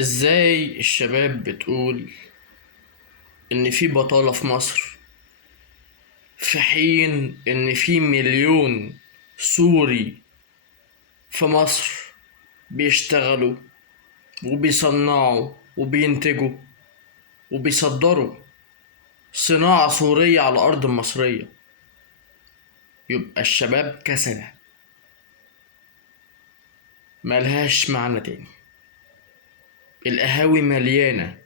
ازاي الشباب بتقول ان في بطالة في مصر، في حين ان في مليون سوري في مصر بيشتغلوا وبيصنعوا وبينتجوا وبيصدروا صناعة سورية على أرض مصرية؟ يبقى الشباب كسلة، ملهاش معنى تاني. القهاوي مليانة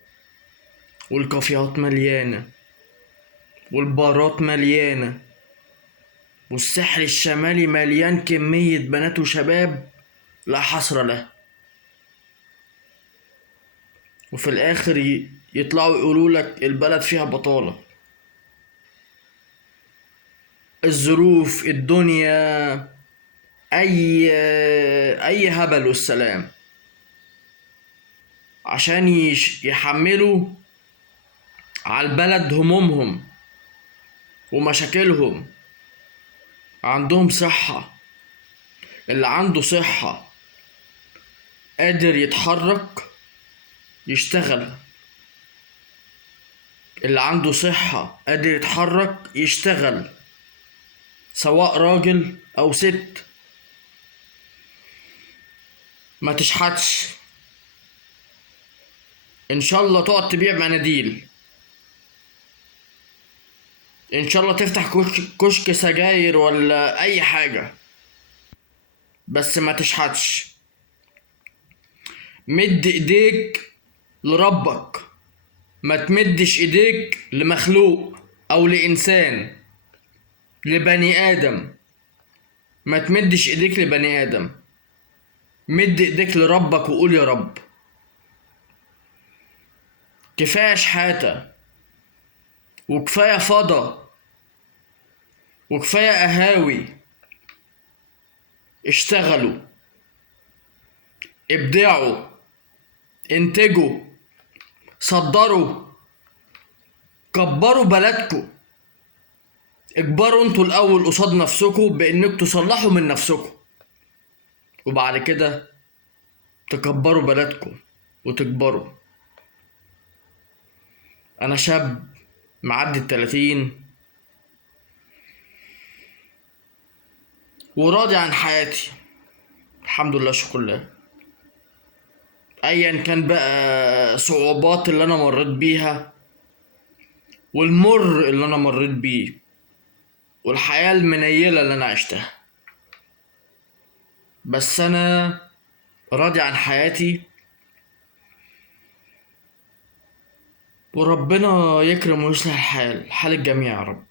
والكافيهات مليانة والبارات مليانة والساحل الشمالي مليان كمية بنات وشباب لا حصر له، وفي الآخر يطلعوا يقولوا لك البلد فيها بطالة. الظروف، الدنيا، أي هبل والسلام، عشان يحملوا على البلد همومهم ومشاكلهم. عندهم صحة، اللي عنده صحة قادر يتحرك يشتغل، اللي عنده صحة قادر يتحرك يشتغل، سواء راجل أو ست. ما تشحتش، إن شاء الله تقعد تبيع مناديل، إن شاء الله تفتح كشك سجاير ولا أي حاجة، بس ما تشحتش. مد إيديك لربك، ما تمدش إيديك لمخلوق أو لإنسان، لبني آدم. ما تمدش إيديك لبني آدم، مد إيديك لربك وقول يا رب. كفاية شحاتة وكفاية فضا وكفاية قهاوي. اشتغلوا، ابدعوا، انتجوا، صدروا، كبروا بلدكم. اكبروا انتوا الاول قصاد نفسكم بانكم تصلحوا من نفسكم، وبعد كده تكبروا بلدكم وتكبروا. انا شاب معدي ال30 وراضي عن حياتي، الحمد لله شكر الله. ايا كان بقى صعوبات اللي انا مريت بيها والمر اللي انا مريت بيه والحياة المنيلة اللي انا عشتها، بس انا راضي عن حياتي. وربنا يكرم ويصلح حال الجميع يا رب.